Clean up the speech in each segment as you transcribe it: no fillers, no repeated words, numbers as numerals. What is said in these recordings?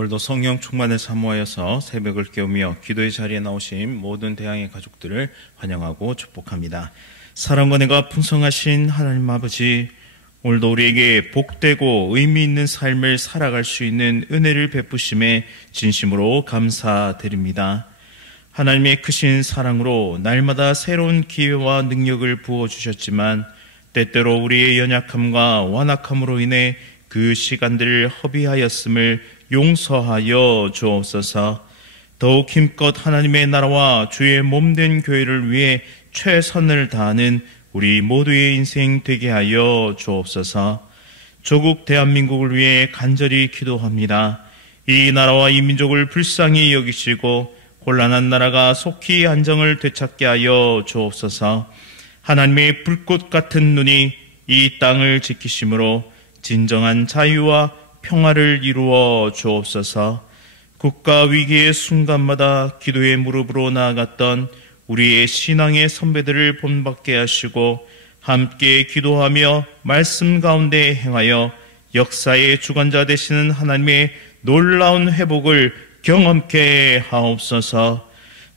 오늘도 성령 충만을 사모하여서 새벽을 깨우며 기도의 자리에 나오신 모든 대양의 가족들을 환영하고 축복합니다. 사랑과 은혜가 풍성하신 하나님 아버지, 오늘도 우리에게 복되고 의미 있는 삶을 살아갈 수 있는 은혜를 베푸심에 진심으로 감사드립니다. 하나님의 크신 사랑으로 날마다 새로운 기회와 능력을 부어주셨지만 때때로 우리의 연약함과 완악함으로 인해 그 시간들을 허비하였음을 용서하여 주옵소서. 더욱 힘껏 하나님의 나라와 주의 몸된 교회를 위해 최선을 다하는 우리 모두의 인생 되게 하여 주옵소서. 조국 대한민국을 위해 간절히 기도합니다. 이 나라와 이 민족을 불쌍히 여기시고 곤란한 나라가 속히 안정을 되찾게 하여 주옵소서. 하나님의 불꽃 같은 눈이 이 땅을 지키심으로 진정한 자유와 평화를 이루어 주옵소서. 국가 위기의 순간마다 기도의 무릎으로 나아갔던 우리의 신앙의 선배들을 본받게 하시고 함께 기도하며 말씀 가운데 행하여 역사의 주관자 되시는 하나님의 놀라운 회복을 경험케 하옵소서.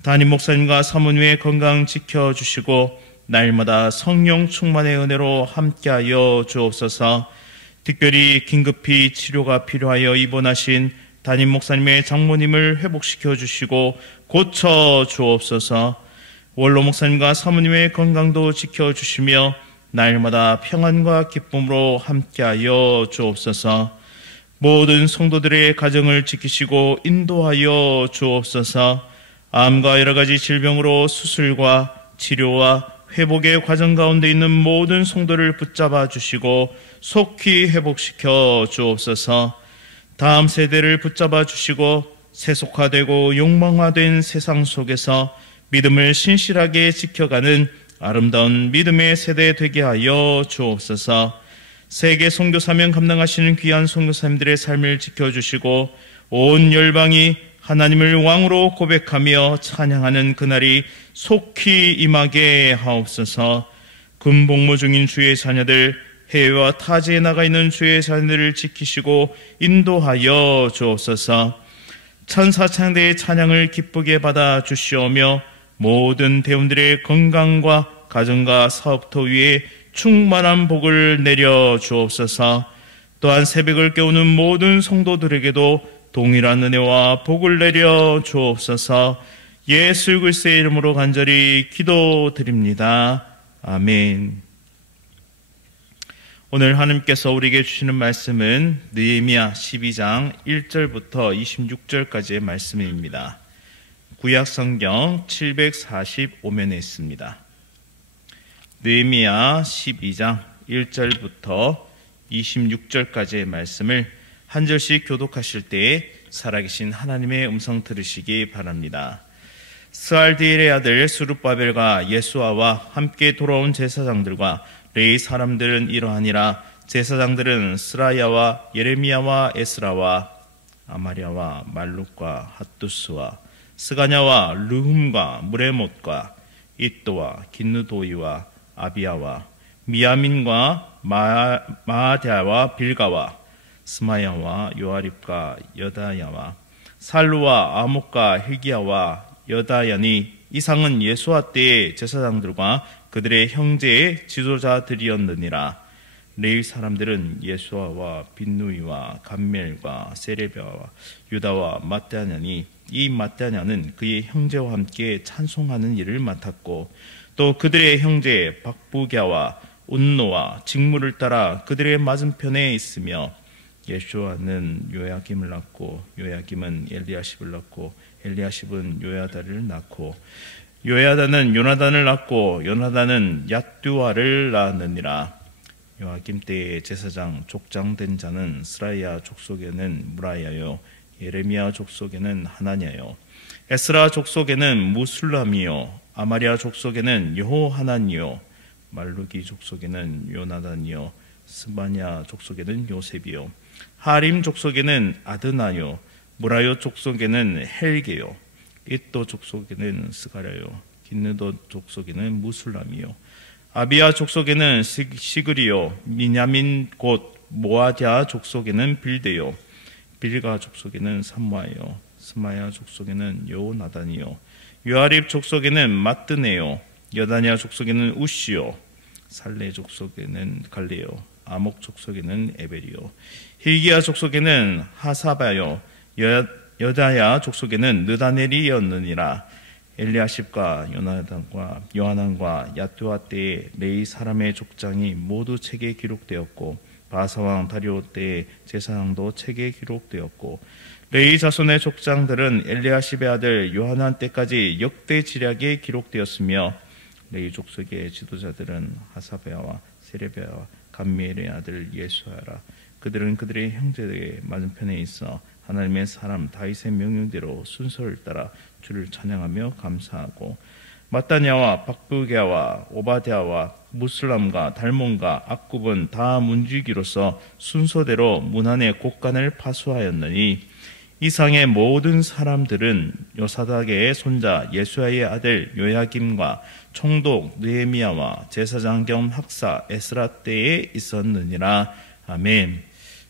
담임 목사님과 사모님의 건강 지켜주시고 날마다 성령 충만의 은혜로 함께하여 주옵소서. 특별히 긴급히 치료가 필요하여 입원하신 담임 목사님의 장모님을 회복시켜 주시고 고쳐 주옵소서. 원로 목사님과 사모님의 건강도 지켜주시며 날마다 평안과 기쁨으로 함께하여 주옵소서. 모든 성도들의 가정을 지키시고 인도하여 주옵소서. 암과 여러 가지 질병으로 수술과 치료와 회복의 과정 가운데 있는 모든 성도를 붙잡아 주시고 속히 회복시켜 주옵소서. 다음 세대를 붙잡아 주시고 세속화되고 욕망화된 세상 속에서 믿음을 신실하게 지켜가는 아름다운 믿음의 세대 되게 하여 주옵소서. 세계 선교 사명 감당하시는 귀한 선교사님들의 삶을 지켜주시고 온 열방이 하나님을 왕으로 고백하며 찬양하는 그날이 속히 임하게 하옵소서. 군복무 중인 주의 자녀들, 해외와 타지에 나가 있는 주의 자녀들을 지키시고 인도하여 주옵소서. 천사창대의 찬양을 기쁘게 받아 주시오며 모든 대원들의 건강과 가정과 사업터 위에 충만한 복을 내려 주옵소서. 또한 새벽을 깨우는 모든 성도들에게도 동일한 은혜와 복을 내려 주옵소서. 예수 그리스도의 이름으로 간절히 기도드립니다. 아멘. 오늘 하나님께서 우리에게 주시는 말씀은 느헤미야 12장 1절부터 26절까지의 말씀입니다. 구약성경 745면에 있습니다. 느헤미야 12장 1절부터 26절까지의 말씀을 한 절씩 교독하실 때에 살아계신 하나님의 음성 들으시기 바랍니다. 스알디엘의 아들 스룹바벨과 예수아와 함께 돌아온 제사장들과 레위 사람들은 이러하니라. 제사장들은 스라야와 예레미야와 에스라와 아마리아와 말룩과 핫두스와 스가냐와 르훔과 무레못과 이또와 긴느도이와 아비야와 미야민과 마아디아와 빌가와 스마야와 요아립과 여다야와 살루와 아목과 hil기야와 여다야니 이상은 예수아 때의 제사장들과 그들의 형제의 지도자들이었느니라. 레위 사람들은 예수아와 빈누이와 감멜과 세레비아와 유다와 마따냐니 이 마따냐는 그의 형제와 함께 찬송하는 일을 맡았고 또 그들의 형제 박부갸와 운노와 직무를 따라 그들의 맞은편에 있으며 예수아는 요야김을 낳고 요야김은 엘리야십을 낳고 엘리야십은 요야다를 낳고 요야다는 요나단을 낳고 요나단은 얏두아를 낳았느니라. 요아김 때의 제사장 족장된 자는 스라야 족속에는 무라야요 예레미야 족속에는 하나냐요 에스라 족속에는 무술람이요 아마리아 족속에는 여호하나니요 말루기 족속에는 요나단이요 스바냐 족속에는 요셉이요 하림 족속에는 아드나요 무라요 족속에는 헬게요 이또 족속에는 스가랴요 긴느도 족속에는 무술람이요 아비야 족속에는 시그리요 미냐민 곧 모아디아 족속에는 빌데요 빌가 족속에는 삼마요, 스마야 족속에는 여호나단이요, 요아립 족속에는 마뜨네요, 여다냐 족속에는 우시요, 살레 족속에는 갈레요, 아목 족속에는 에벨이요, 힐기야 족속에는 하사바요, 여다야 족속에는 느다넬이었느니라. 엘리아십과 요하난과 야뚜아 때의 레이 사람의 족장이 모두 책에 기록되었고, 바사왕 다리오 때의 제사장도 책에 기록되었고, 레이 자손의 족장들은 엘리아십의 아들 요하난 때까지 역대 지략에 기록되었으며, 레이 족속의 지도자들은 하사베아와 세레베아와 감미엘의 아들 예수아라. 그들은 그들의 형제들의 맞은편에 있어 하나님의 사람 다윗의 명령대로 순서를 따라 주를 찬양하며 감사하고, 마따냐와 박부게와 오바댜와 무슬람과 달몬과 악굽은 다 문지기로서 순서대로 문 안의 곳간을 파수하였느니, 이상의 모든 사람들은 요사닥의 손자 예수아의 아들 요야김과 총독 느헤미야와 제사장 겸 학사 에스라 때에 있었느니라. 아멘.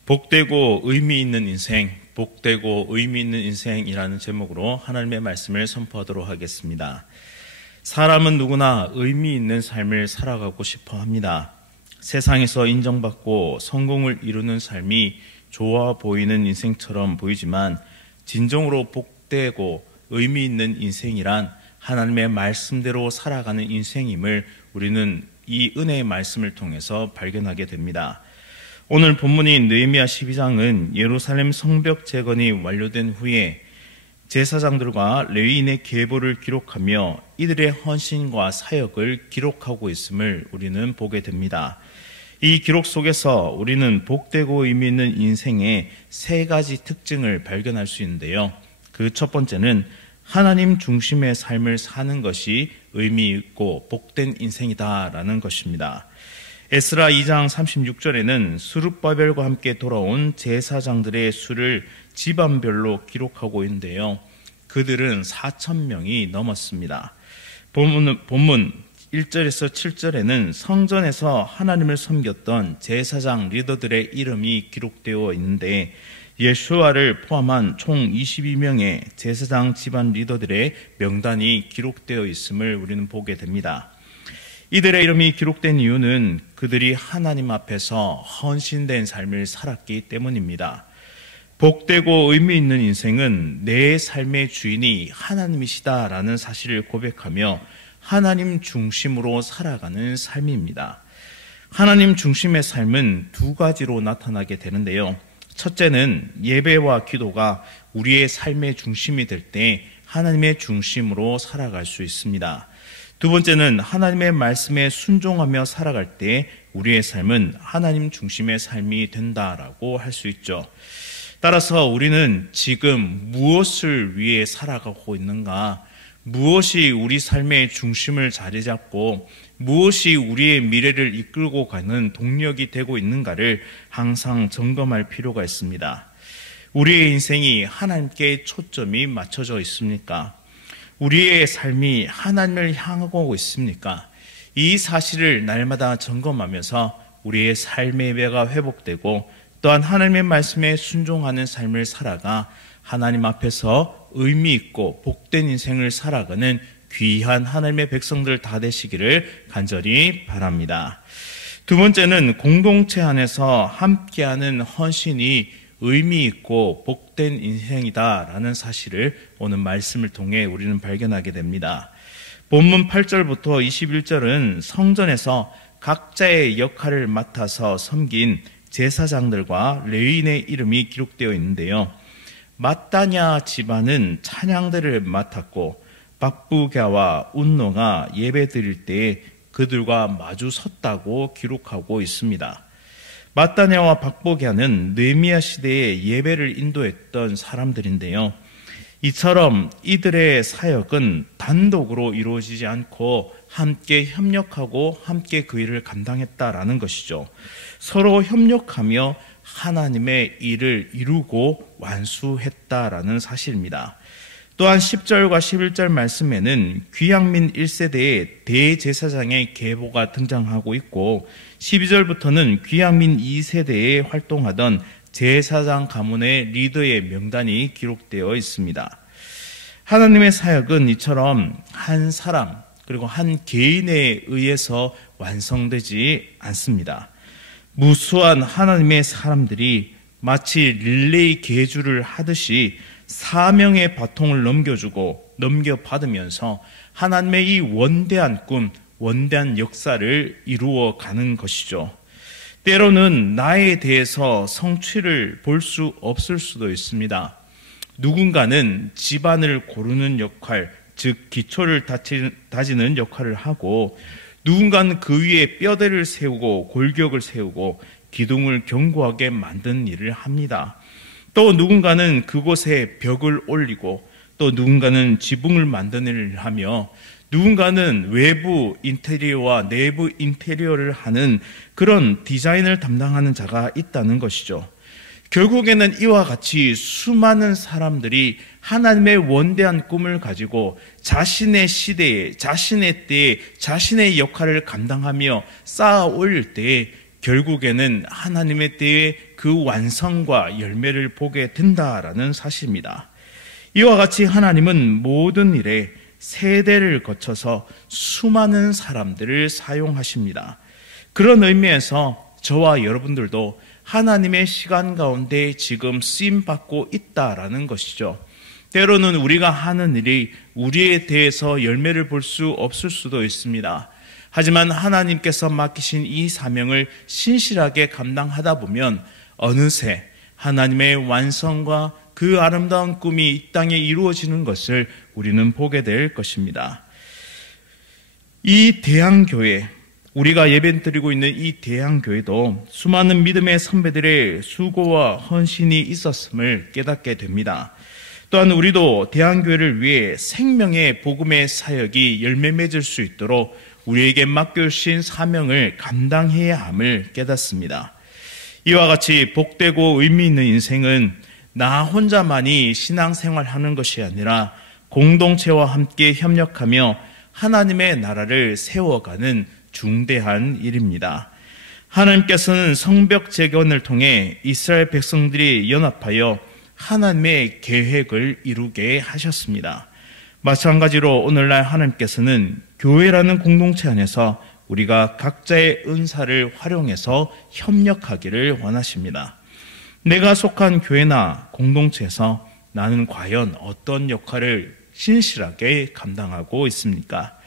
복되고 의미 있는 인생, 복되고 의미 있는 인생이라는 제목으로 하나님의 말씀을 선포하도록 하겠습니다. 사람은 누구나 의미 있는 삶을 살아가고 싶어 합니다. 세상에서 인정받고 성공을 이루는 삶이 좋아 보이는 인생처럼 보이지만, 진정으로 복되고 의미 있는 인생이란 하나님의 말씀대로 살아가는 인생임을 우리는 이 은혜의 말씀을 통해서 발견하게 됩니다. 오늘 본문인 느헤미야 12장은 예루살렘 성벽 재건이 완료된 후에 제사장들과 레위인의 계보를 기록하며 이들의 헌신과 사역을 기록하고 있음을 우리는 보게 됩니다. 이 기록 속에서 우리는 복되고 의미 있는 인생의 세 가지 특징을 발견할 수 있는데요. 그 첫 번째는 하나님 중심의 삶을 사는 것이 의미 있고 복된 인생이다라는 것입니다. 에스라 2장 36절에는 스룹바벨과 함께 돌아온 제사장들의 수를 집안별로 기록하고 있는데요. 그들은 4,000명이 넘었습니다. 본문 1절에서 7절에는 성전에서 하나님을 섬겼던 제사장 리더들의 이름이 기록되어 있는데, 예수아를 포함한 총 22명의 제사장 집안 리더들의 명단이 기록되어 있음을 우리는 보게 됩니다. 이들의 이름이 기록된 이유는 그들이 하나님 앞에서 헌신된 삶을 살았기 때문입니다. 복되고 의미 있는 인생은 내 삶의 주인이 하나님이시다라는 사실을 고백하며 하나님 중심으로 살아가는 삶입니다. 하나님 중심의 삶은 두 가지로 나타나게 되는데요. 첫째는 예배와 기도가 우리의 삶의 중심이 될 때 하나님의 중심으로 살아갈 수 있습니다. 두 번째는 하나님의 말씀에 순종하며 살아갈 때 우리의 삶은 하나님 중심의 삶이 된다라고 할 수 있죠. 따라서 우리는 지금 무엇을 위해 살아가고 있는가, 무엇이 우리 삶의 중심을 자리 잡고 무엇이 우리의 미래를 이끌고 가는 동력이 되고 있는가를 항상 점검할 필요가 있습니다. 우리의 인생이 하나님께 초점이 맞춰져 있습니까? 우리의 삶이 하나님을 향하고 있습니까? 이 사실을 날마다 점검하면서 우리의 삶의 배가 회복되고 또한 하나님의 말씀에 순종하는 삶을 살아가 하나님 앞에서 의미 있고 복된 인생을 살아가는 귀한 하나님의 백성들 다 되시기를 간절히 바랍니다. 두 번째는 공동체 안에서 함께하는 헌신이 의미 있고 복된 인생이다라는 사실을 오늘 말씀을 통해 우리는 발견하게 됩니다. 본문 8절부터 21절은 성전에서 각자의 역할을 맡아서 섬긴 제사장들과 레위인의 이름이 기록되어 있는데요. 마따냐 집안은 찬양대를 맡았고 박부갸와 운노가 예배 드릴 때 그들과 마주 섰다고 기록하고 있습니다. 마따냐와 박부갸는 느헤미야 시대에 예배를 인도했던 사람들인데요. 이처럼 이들의 사역은 단독으로 이루어지지 않고 함께 협력하고 함께 그 일을 감당했다라는 것이죠. 서로 협력하며 하나님의 일을 이루고 완수했다라는 사실입니다. 또한 10절과 11절 말씀에는 귀향민 1세대의 대제사장의 계보가 등장하고 있고 12절부터는 귀향민 2세대에 활동하던 제사장 가문의 리더의 명단이 기록되어 있습니다. 하나님의 사역은 이처럼 한 사람 그리고 한 개인에 의해서 완성되지 않습니다. 무수한 하나님의 사람들이 마치 릴레이 계주를 하듯이 사명의 바통을 넘겨받으면서 하나님의 이 원대한 꿈, 원대한 역사를 이루어가는 것이죠. 때로는 나에 대해서 성취를 볼 수 없을 수도 있습니다. 누군가는 집안을 고르는 역할, 즉 기초를 다지는 역할을 하고, 누군가는 그 위에 뼈대를 세우고 골격을 세우고 기둥을 견고하게 만드는 일을 합니다. 또 누군가는 그곳에 벽을 올리고, 또 누군가는 지붕을 만드는 일을 하며, 누군가는 외부 인테리어와 내부 인테리어를 하는 그런 디자인을 담당하는 자가 있다는 것이죠. 결국에는 이와 같이 수많은 사람들이 하나님의 원대한 꿈을 가지고 자신의 시대에, 자신의 때에, 자신의 역할을 감당하며 쌓아 올릴 때에 결국에는 하나님의 때에 그 완성과 열매를 보게 된다라는 사실입니다. 이와 같이 하나님은 모든 일에 세대를 거쳐서 수많은 사람들을 사용하십니다. 그런 의미에서 저와 여러분들도 하나님의 시간 가운데 지금 쓰임받고 있다라는 것이죠. 때로는 우리가 하는 일이 우리에 대해서 열매를 볼 수 없을 수도 있습니다. 하지만 하나님께서 맡기신 이 사명을 신실하게 감당하다 보면 어느새 하나님의 완성과 그 아름다운 꿈이 이 땅에 이루어지는 것을 우리는 보게 될 것입니다. 이 대항교회, 우리가 예배드리고 있는 이 대항교회도 수많은 믿음의 선배들의 수고와 헌신이 있었음을 깨닫게 됩니다. 또한 우리도 대항교회를 위해 생명의 복음의 사역이 열매 맺을 수 있도록 우리에게 맡겨주신 사명을 감당해야 함을 깨닫습니다. 이와 같이 복되고 의미 있는 인생은 나 혼자만이 신앙생활하는 것이 아니라 공동체와 함께 협력하며 하나님의 나라를 세워가는 중대한 일입니다. 하나님께서는 성벽 재건을 통해 이스라엘 백성들이 연합하여 하나님의 계획을 이루게 하셨습니다. 마찬가지로 오늘날 하나님께서는 교회라는 공동체 안에서 우리가 각자의 은사를 활용해서 협력하기를 원하십니다. 내가 속한 교회나 공동체에서 나는 과연 어떤 역할을 신실하게 감당하고 있습니까?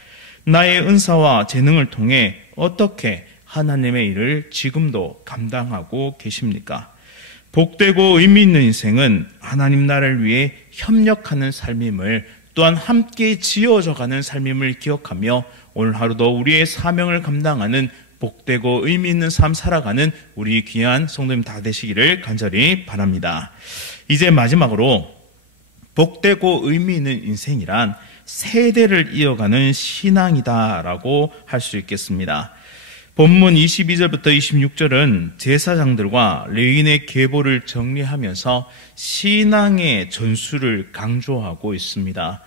나의 은사와 재능을 통해 어떻게 하나님의 일을 지금도 감당하고 계십니까? 복되고 의미 있는 인생은 하나님 나라를 위해 협력하는 삶임을, 또한 함께 지어져가는 삶임을 기억하며 오늘 하루도 우리의 사명을 감당하는 복되고 의미 있는 삶 살아가는 우리 귀한 성도님 다 되시기를 간절히 바랍니다. 이제 마지막으로 복되고 의미 있는 인생이란 세대를 이어가는 신앙이다라고 할 수 있겠습니다. 본문 22절부터 26절은 제사장들과 레위인의 계보를 정리하면서 신앙의 전수를 강조하고 있습니다.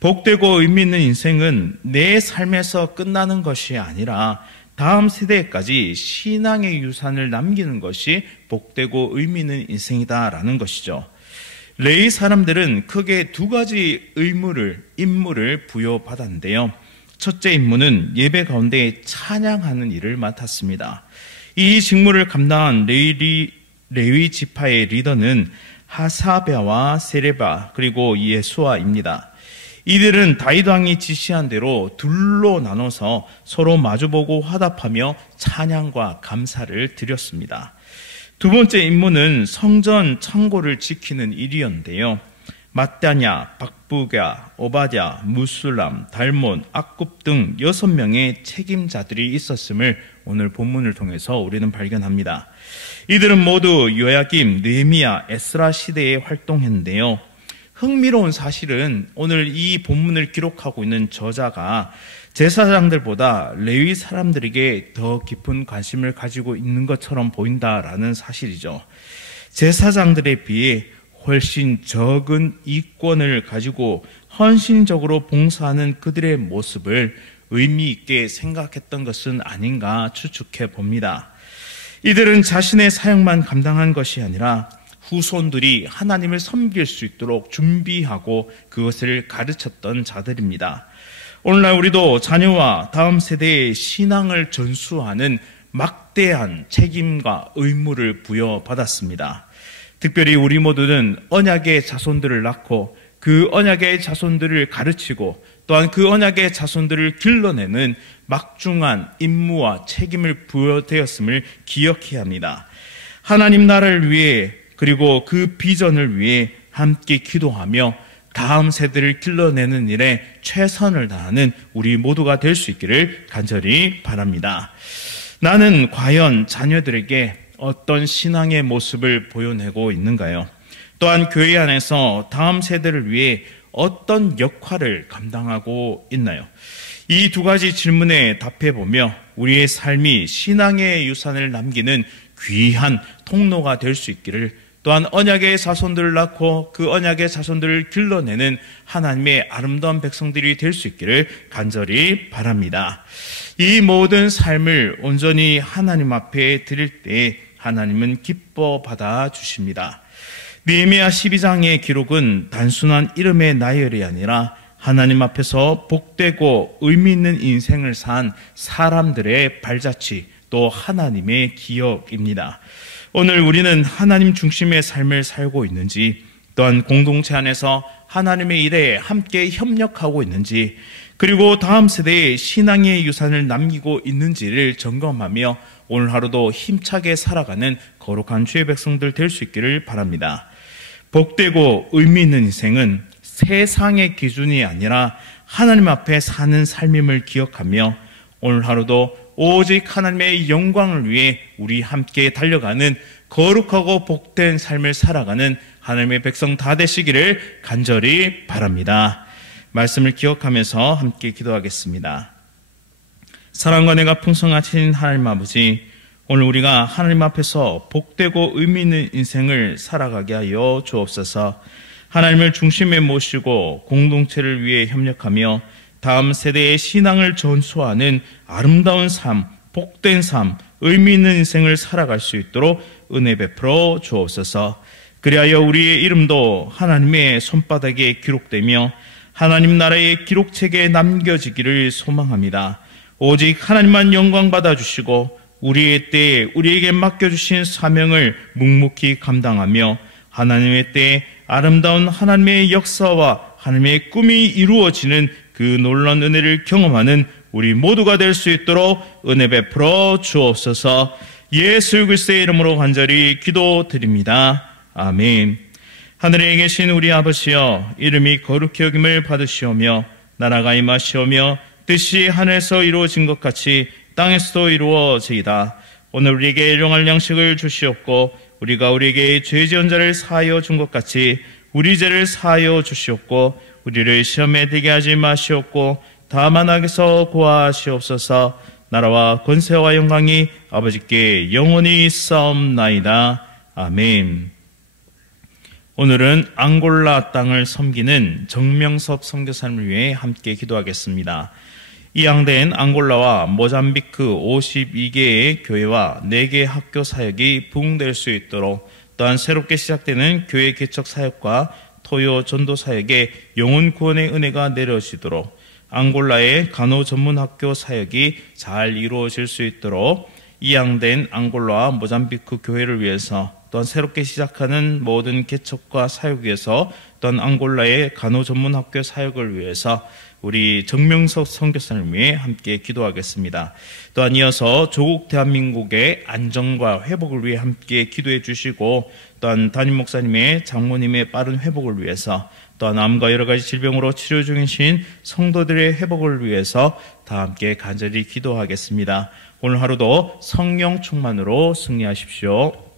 복되고 의미 있는 인생은 내 삶에서 끝나는 것이 아니라 다음 세대까지 신앙의 유산을 남기는 것이 복되고 의미 있는 인생이다라는 것이죠. 레위 사람들은 크게 두 가지 임무를 부여받았는데요. 첫째 임무는 예배 가운데 찬양하는 일을 맡았습니다. 이 직무를 감당한 레위 지파의 리더는 하사랴와 세레바 그리고 예수아입니다. 이들은 다윗 왕이 지시한 대로 둘로 나눠서 서로 마주보고 화답하며 찬양과 감사를 드렸습니다. 두 번째 임무는 성전 창고를 지키는 일이었는데요. 마따냐, 박부랴, 오바댜, 무술람, 달몬, 악굽 등 6명의 책임자들이 있었음을 오늘 본문을 통해서 우리는 발견합니다. 이들은 모두 요야김, 느헤미야, 에스라 시대에 활동했는데요. 흥미로운 사실은 오늘 이 본문을 기록하고 있는 저자가 제사장들보다 레위 사람들에게 더 깊은 관심을 가지고 있는 것처럼 보인다라는 사실이죠. 제사장들에 비해 훨씬 적은 이권을 가지고 헌신적으로 봉사하는 그들의 모습을 의미 있게 생각했던 것은 아닌가 추측해 봅니다. 이들은 자신의 사역만 감당한 것이 아니라 후손들이 하나님을 섬길 수 있도록 준비하고 그것을 가르쳤던 자들입니다. 오늘날 우리도 자녀와 다음 세대의 신앙을 전수하는 막대한 책임과 의무를 부여받았습니다. 특별히 우리 모두는 언약의 자손들을 낳고 그 언약의 자손들을 가르치고 또한 그 언약의 자손들을 길러내는 막중한 임무와 책임을 부여되었음을 기억해야 합니다. 하나님 나라를 위해 그리고 그 비전을 위해 함께 기도하며 다음 세대를 길러내는 일에 최선을 다하는 우리 모두가 될 수 있기를 간절히 바랍니다. 나는 과연 자녀들에게 어떤 신앙의 모습을 보여내고 있는가요? 또한 교회 안에서 다음 세대를 위해 어떤 역할을 감당하고 있나요? 이 두 가지 질문에 답해보며 우리의 삶이 신앙의 유산을 남기는 귀한 통로가 될 수 있기를, 또한 언약의 자손들을 낳고 그 언약의 자손들을 길러내는 하나님의 아름다운 백성들이 될 수 있기를 간절히 바랍니다. 이 모든 삶을 온전히 하나님 앞에 드릴 때 하나님은 기뻐 받아주십니다. 느헤미야 12장의 기록은 단순한 이름의 나열이 아니라 하나님 앞에서 복되고 의미 있는 인생을 산 사람들의 발자취, 또 하나님의 기억입니다. 오늘 우리는 하나님 중심의 삶을 살고 있는지, 또한 공동체 안에서 하나님의 일에 함께 협력하고 있는지, 그리고 다음 세대에 신앙의 유산을 남기고 있는지를 점검하며 오늘 하루도 힘차게 살아가는 거룩한 주의 백성들 될 수 있기를 바랍니다. 복되고 의미 있는 인생은 세상의 기준이 아니라 하나님 앞에 사는 삶임을 기억하며 오늘 하루도 오직 하나님의 영광을 위해 우리 함께 달려가는 거룩하고 복된 삶을 살아가는 하나님의 백성 다 되시기를 간절히 바랍니다. 말씀을 기억하면서 함께 기도하겠습니다. 사랑과 은혜가 풍성하신 하나님 아버지, 오늘 우리가 하나님 앞에서 복되고 의미 있는 인생을 살아가게 하여 주옵소서. 하나님을 중심에 모시고 공동체를 위해 협력하며 다음 세대의 신앙을 전수하는 아름다운 삶, 복된 삶, 의미 있는 인생을 살아갈 수 있도록 은혜 베풀어 주옵소서. 그리하여 우리의 이름도 하나님의 손바닥에 기록되며 하나님 나라의 기록책에 남겨지기를 소망합니다. 오직 하나님만 영광 받아주시고 우리의 때에 우리에게 맡겨주신 사명을 묵묵히 감당하며 하나님의 때에 아름다운 하나님의 역사와 하나님의 꿈이 이루어지는 그 놀라운 은혜를 경험하는 우리 모두가 될 수 있도록 은혜 베풀어 주옵소서. 예수 그리스도의 이름으로 간절히 기도드립니다. 아멘. 하늘에 계신 우리 아버지여, 이름이 거룩히 여김을 받으시오며 나라가 임하시오며 뜻이 하늘에서 이루어진 것 같이 땅에서도 이루어지이다. 오늘 우리에게 일용할 양식을 주시옵고 우리가 우리에게 죄 지은 자를 사하여 준 것 같이 우리 죄를 사하여 주시옵고 우리를 시험에 들게 하지 마시옵고 다만 악에서 구하시옵소서. 나라와 권세와 영광이 아버지께 영원히 있사옵나이다. 아멘. 오늘은 앙골라 땅을 섬기는 정명섭 선교사님을 위해 함께 기도하겠습니다. 이양된 앙골라와 모잠비크 52개의 교회와 4개의 학교 사역이 부흥될 수 있도록, 또한 새롭게 시작되는 교회 개척 사역과 토요 전도 사역에 영혼 구원의 은혜가 내려지도록, 앙골라의 간호 전문 학교 사역이 잘 이루어질 수 있도록 이양된 앙골라와 모잠비크 교회를 위해서, 또한 새롭게 시작하는 모든 개척과 사역 위해서, 또한 앙골라의 간호 전문 학교 사역을 위해서 우리 정명석 선교사를 위해 함께 기도하겠습니다. 또한 이어서 조국 대한민국의 안정과 회복을 위해 함께 기도해 주시고, 또한 담임 목사님의 장모님의 빠른 회복을 위해서, 또한 암과 여러 가지 질병으로 치료 중이신 성도들의 회복을 위해서 다 함께 간절히 기도하겠습니다. 오늘 하루도 성령 충만으로 승리하십시오.